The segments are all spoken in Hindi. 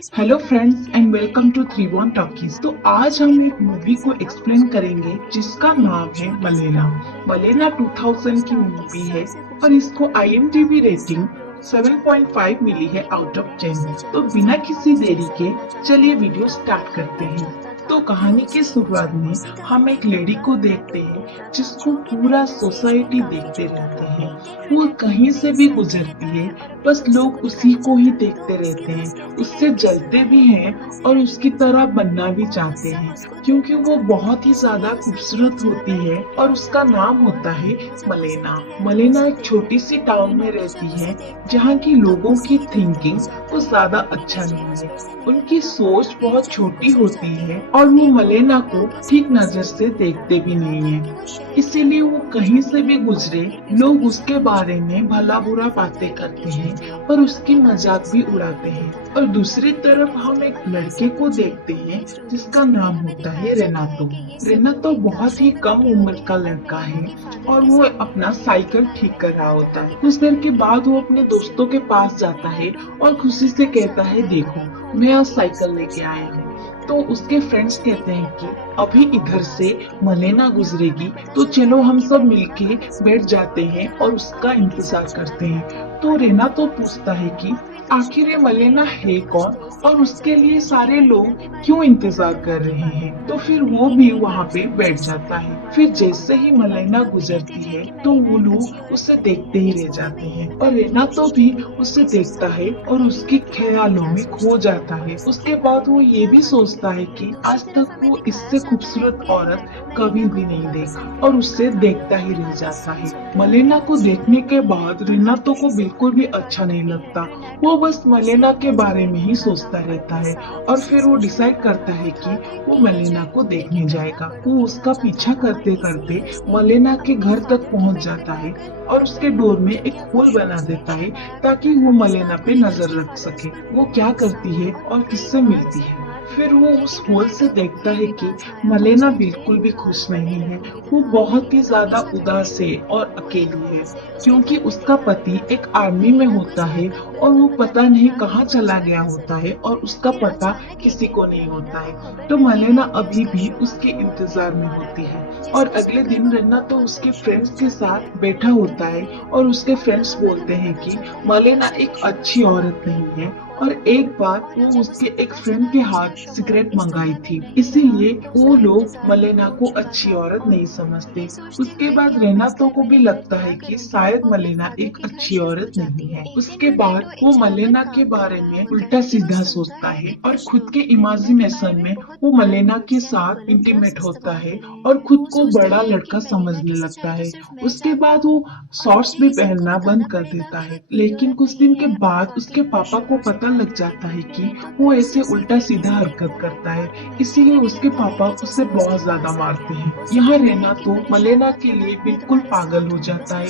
Hello friends and welcome to Tribhuvan Talkies. तो आज हम एक मूवी को एक्सप्लेन करेंगे जिसका नाम है मलेना। मलेना 2000 की मूवी है और इसको IMDb रेटिंग 7.5 मिली है आउट ऑफ 10। तो बिना किसी देरी के चलिए वीडियो स्टार्ट करते हैं। तो कहानी की शुरुआत में हम एक लेडी को देखते हैं जिसको पूरा सोसाइटी देखते रहते हैं। वो कहीं से भी गुजरती है, बस लोग उसी को ही देखते रहते हैं, उससे जलते भी हैं और उसकी तरह बनना भी चाहते हैं क्योंकि वो बहुत ही ज्यादा खूबसूरत होती है और उसका नाम होता है मलेना। मलेना एक छोटी सी टाउन में रहती है जहाँ की लोगों की थिंकिंग कुछ ज्यादा अच्छा नहीं है। उनकी सोच बहुत छोटी होती है और वो मलेना को ठीक नजर से देखते भी नहीं है, इसीलिए वो कहीं से भी गुजरे लोग उसके बारे में भला बुरा बातें करते हैं और उसकी मजाक भी उड़ाते हैं। और दूसरी तरफ हम एक लड़के को देखते हैं जिसका नाम होता है रेनातो। रेनातो बहुत ही कम उम्र का लड़का है और वो अपना साइकिल ठीक कर रहा होता है। कुछ देर के बाद वो अपने दोस्तों के पास जाता है और खुशी से कहता है, देखो मैं आज साइकिल लेके आया हूँ। तो उसके फ्रेंड्स कहते हैं कि अभी इधर से मलेना गुजरेगी तो चलो हम सब मिलके बैठ जाते हैं और उसका इंतजार करते हैं। तो रेना तो पूछता है कि आखिर ये मलेना है कौन और उसके लिए सारे लोग क्यों इंतजार कर रहे हैं। तो फिर वो भी वहाँ पे बैठ जाता है। फिर जैसे ही मलेना गुजरती है तो वो लोग उसे देखते ही रह जाते हैं और रेना तो भी उसे देखता है और उसके ख्यालों में खो जाता है। उसके बाद वो ये भी सोचता है कि आज तक वो इससे खूबसूरत औरत कभी भी नहीं देखा और उससे देखता ही रह जाता है। मलेना को देखने के बाद रेनातो को बिल्कुल भी अच्छा नहीं लगता। वो बस मलेना के बारे में ही सोचता रहता है और फिर वो डिसाइड करता है कि वो मलेना को देखने जाएगा। वो उसका पीछा करते करते मलेना के घर तक पहुंच जाता है और उसके डोर में एक होल बना देता है ताकि वो मलेना पे नजर रख सके वो क्या करती है और किससे मिलती है। फिर वो उस होल से देखता है कि मलेना बिल्कुल भी खुश नहीं है। वो बहुत ही ज्यादा उदास है और अकेली है क्योंकि उसका पति एक आर्मी में होता है और वो पता नहीं कहाँ चला गया होता है और उसका पता किसी को नहीं होता है। तो मलेना अभी भी उसके इंतजार में होती है। और अगले दिन रन्ना तो उसके फ्रेंड्स के साथ बैठा होता है और उसके फ्रेंड्स बोलते हैं कि मलेना एक अच्छी औरत नहीं है और एक बार वो उसके एक फ्रेंड के हाथ सिगरेट मंगाई थी, इसीलिए वो लोग मलेना को अच्छी औरत नहीं समझते। उसके बाद रेनातो को भी लगता है कि शायद मलेना एक अच्छी औरत नहीं है। उसके बाद वो मलेना के बारे में उल्टा सीधा सोचता है और खुद के इमेजिनेशन में वो मलेना के साथ इंटीमेट होता है और खुद को बड़ा लड़का समझने लगता है। उसके बाद वो शॉर्ट्स भी पहनना बंद कर देता है। लेकिन कुछ दिन के बाद उसके पापा को पता लग जाता है कि वो ऐसे उल्टा सीधा हरकत करता है, इसीलिए उसके पापा उसे बहुत ज्यादा मारते हैं। यहाँ रहना तो मलेना के लिए बिल्कुल पागल हो जाता है।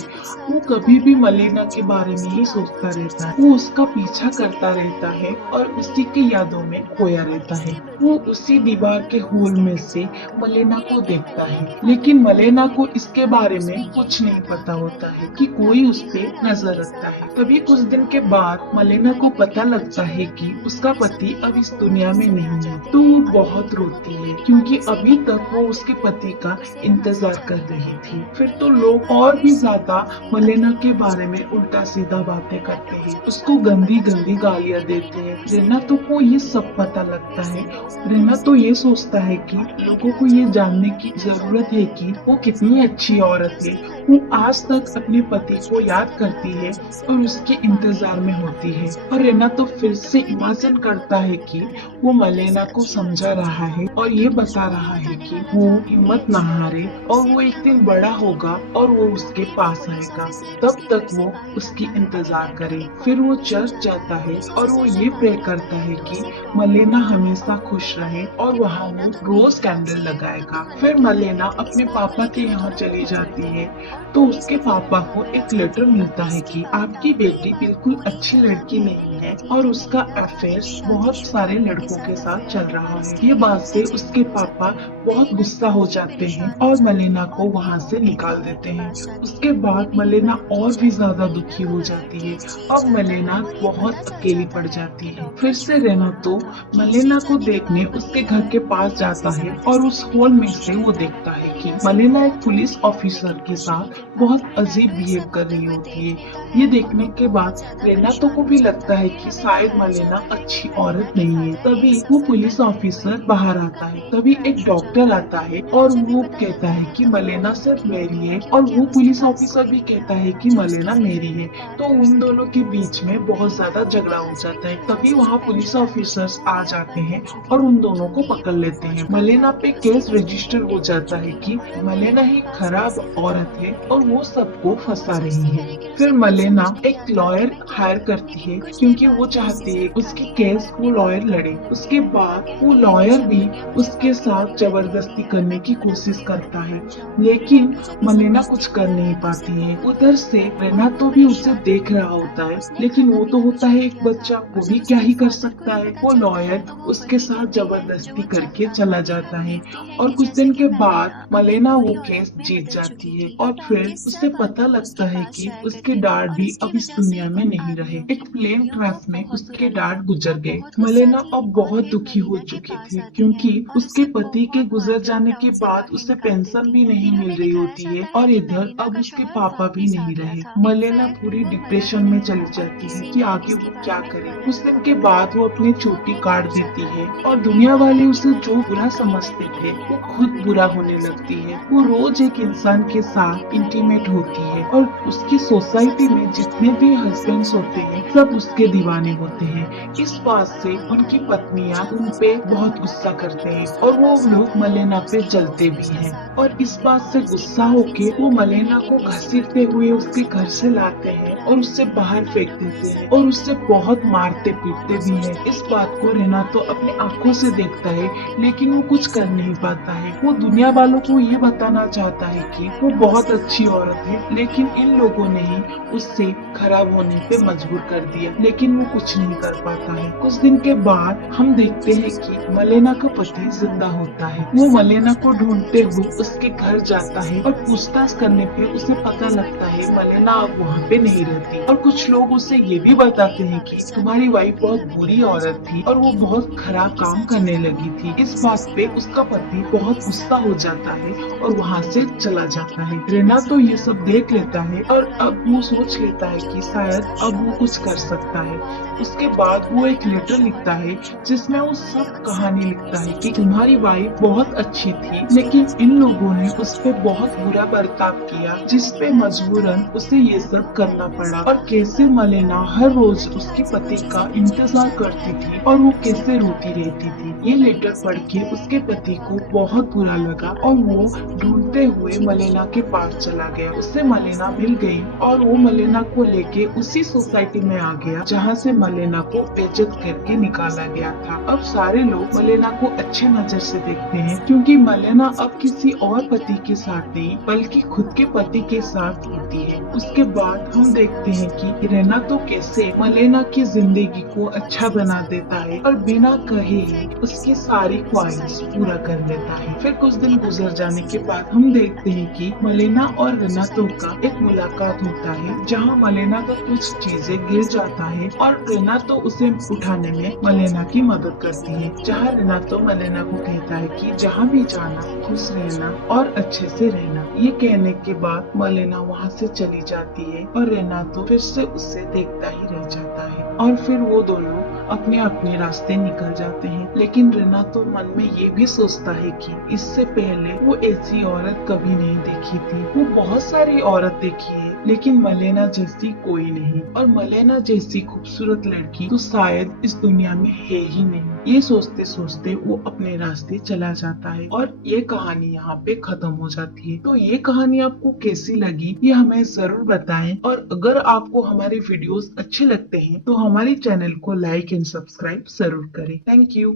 वो कभी भी मलेना के बारे में ही सोचता रहता है। वो उसका पीछा करता रहता है और उसी की यादों में खोया रहता है। वो उसी दीवार के होल में से मलेना को देखता है, लेकिन मलेना को इसके बारे में कुछ नहीं पता होता है कि कोई उस पे नजर रखता है। तभी कुछ दिन के बाद मलेना को पता लगता है कि उसका पति अब इस दुनिया में नहीं है। तो वो बहुत रोती है क्योंकि अभी तक वो उसके पति का इंतजार कर रही थी। फिर तो लोग और भी ज्यादा मलेना के बारे में उल्टा सीधा बातें करते हैं, उसको गंदी गंदी गालियां देते हैं। रेनातो को ये सब पता लगता है। रेनातो ये सोचता है कि लोगों को ये जानने की जरूरत है कि वो कितनी अच्छी औरत है। वो आज तक अपने पति को याद करती है और उसके इंतजार में होती है। और रेनातो फिर से इमेजिन करता है कि वो मलेना को समझा रहा है और ये बता रहा है कि वो हिम्मत न हारे और वो एक दिन बड़ा होगा और वो उसके पास आएगा, तब तक वो उसकी इंतजार करे। फिर वो चर्च जाता है और वो ये प्रे करता है कि मलेना हमेशा खुश रहे और वहाँ वो रोज कैंडल लगाएगा। फिर मलेना अपने पापा के यहाँ चली जाती है। तो उसके पापा को एक लेटर मिलता है कि आपकी बेटी बिल्कुल अच्छी लड़की नहीं है और उसका अफेयर बहुत सारे लड़कों के साथ चल रहा है। ये बात से उसके पापा बहुत गुस्सा हो जाते हैं और मलेना को वहाँ से निकाल देते हैं। उसके बाद मलेना और भी ज्यादा दुखी हो जाती है और मलेना बहुत अकेली पड़ जाती है। फिर से रेनातो मलेना को देखने उसके घर के पास जाता है और उस हॉल में से वो देखता है कि मलेना एक पुलिस ऑफिसर के साथ बहुत अजीब बिहेव कर रही होती है। ये देखने के बाद रेनातो को भी लगता है कि शायद मलेना अच्छी औरत नहीं है। तभी वो पुलिस ऑफिसर बाहर आता है। तभी एक डॉक्टर आता है और वो कहता है कि मलेना सिर्फ मेरी है और वो पुलिस ऑफिसर भी कहता है कि मलेना मेरी है। तो उन दोनों के बीच में बहुत ज्यादा झगड़ा हो जाता है। तभी वहाँ पुलिस ऑफिसर्स आ जाते हैं और उन दोनों को पकड़ लेते हैं। मलेना पे केस रजिस्टर हो जाता है कि मलेना ही खराब औरत है और वो सबको फंसा रही है। फिर मलेना एक लॉयर हायर करती है क्योंकि वो चाहती है उसके केस को लॉयर लड़े। उसके बाद वो लॉयर भी उसके साथ जबरदस्ती करने की कोशिश करता है, लेकिन मलेना कुछ कर नहीं पाती है। उधर से रेनातो भी उसे देख रहा होता है, लेकिन वो तो होता है एक बच्चा, वो भी क्या ही कर सकता है। वो लॉयर उसके साथ जबरदस्ती करके चला जाता है और कुछ दिन के बाद मलेना वो केस जीत जाती है और फिर उसे पता लगता है कि उसके डैड भी अब इस दुनिया में नहीं रहे। एक प्लेन क्रैश में उसके डैड गुजर गए। मलेना अब बहुत दुखी हो चुकी थी क्योंकि उसके पति के गुजर जाने के बाद उसे पेंशन भी नहीं मिल रही होती है और इधर अब उसके पापा भी नहीं रहे। मलेना पूरी डिप्रेशन में चली जाती है कि आगे वो क्या करे। कुछ दिन के बाद वो अपनी चोटी काट देती है और दुनिया वाले उसे जो बुरा समझते थे वो खुद बुरा होने लगती है। वो रोज एक इंसान के साथ इंटीमेट होती है और उसकी सोसाइटी में जितने भी हस्बैंड्स होते हैं सब उसके दीवाने होते हैं। इस बात से उनकी पत्नियां उन पे बहुत गुस्सा करते हैं और वो लोग मलेना पे जलते भी हैं और इस बात से गुस्सा होके वो मलेना को घसीटते हुए उसके घर से लाते हैं और उससे बाहर फेंक देते हैं और उससे बहुत मारते पीटते भी हैं। इस बात को रेनातो अपनी आंखों से देखता है, लेकिन वो कुछ कर नहीं पाता है। वो दुनिया वालों को ये बताना चाहता है कि वो बहुत अच्छी औरत है, लेकिन इन लोगों ने ही उससे खराब होने पे मजबूर कर दिया, लेकिन वो कुछ नहीं कर पाता है। कुछ दिन के बाद हम देखते हैं कि मलेना का पति जिंदा होता है। वो मलेना को ढूंढते हुए उसके घर जाता है और पूछताछ करने पे उसे पता लगता है मलेना अब वहाँ पे नहीं रहती और कुछ लोग उसे ये भी बताते हैं कि तुम्हारी वाइफ बहुत बुरी औरत थी और वो बहुत खराब काम करने लगी थी। इस बात पे उसका पति बहुत गुस्सा हो जाता है और वहाँ से चला जाता है। रेना तो ये सब देख लेता है और अब वो सोच लेता है कि शायद अब वो कुछ कर सकता है। उसके बाद वो एक लेटर लिखता है जिसमें वो सब कहानी लिखता है कि तुम्हारी वाइफ बहुत अच्छी थी, लेकिन इन लोगों ने उस पे बहुत बुरा बर्ताव किया, जिसपे मजबूरन उसे ये सब करना पड़ा और कैसे मलेना हर रोज उसके पति का इंतजार करती थी और वो कैसे रोती रहती थी। ये लेटर पढ़ के उसके पति को बहुत बुरा लगा और वो ढूंढते हुए मलेना के पास चला गया। उससे मलेना मिल गई और वो मलेना को लेके उसी सोसाइटी में आ गया जहाँ से मलेना को बेइज्जत करके निकाला गया था। अब सारे लोग मलेना को अच्छे नजर से देखते हैं क्योंकि मलेना अब किसी और पति के साथ नहीं बल्कि खुद के पति के साथ होती है। उसके बाद हम देखते हैं कि रेना तो कैसे मलेना की जिंदगी को अच्छा बना देता है और बिना कहे ही उसकी सारी ख्वाहिश पूरा कर लेता है। फिर कुछ दिन गुजर जाने के बाद हम देखते हैं कि मलेना और रेनातो का एक मुलाकात होता है जहाँ मलेना का कुछ चीजें गिर जाता है और रेनातो उसे उठाने में मलेना की मदद करती है। जहाँ रेनातो मलेना को कहता है कि जहाँ भी जाना खुश रहना और अच्छे से रहना। ये कहने के बाद मलेना वहाँ से चली जाती है और रेनातो फिर से उससे देखता ही रह जाता है और फिर वो दोनों अपने अपने रास्ते निकल जाते हैं। लेकिन रेनातो मन में ये भी सोचता है कि इससे पहले वो ऐसी औरत कभी नहीं देखी थी। वो बहुत सारी औरत देखी है लेकिन मलेना जैसी कोई नहीं, और मलेना जैसी खूबसूरत लड़की तो शायद इस दुनिया में है ही नहीं। ये सोचते सोचते वो अपने रास्ते चला जाता है और ये कहानी यहाँ पे खत्म हो जाती है। तो ये कहानी आपको कैसी लगी ये हमें जरूर बताएं, और अगर आपको हमारे वीडियोस अच्छे लगते हैं तो हमारे चैनल को लाइक एंड सब्सक्राइब जरूर करें। Thank you.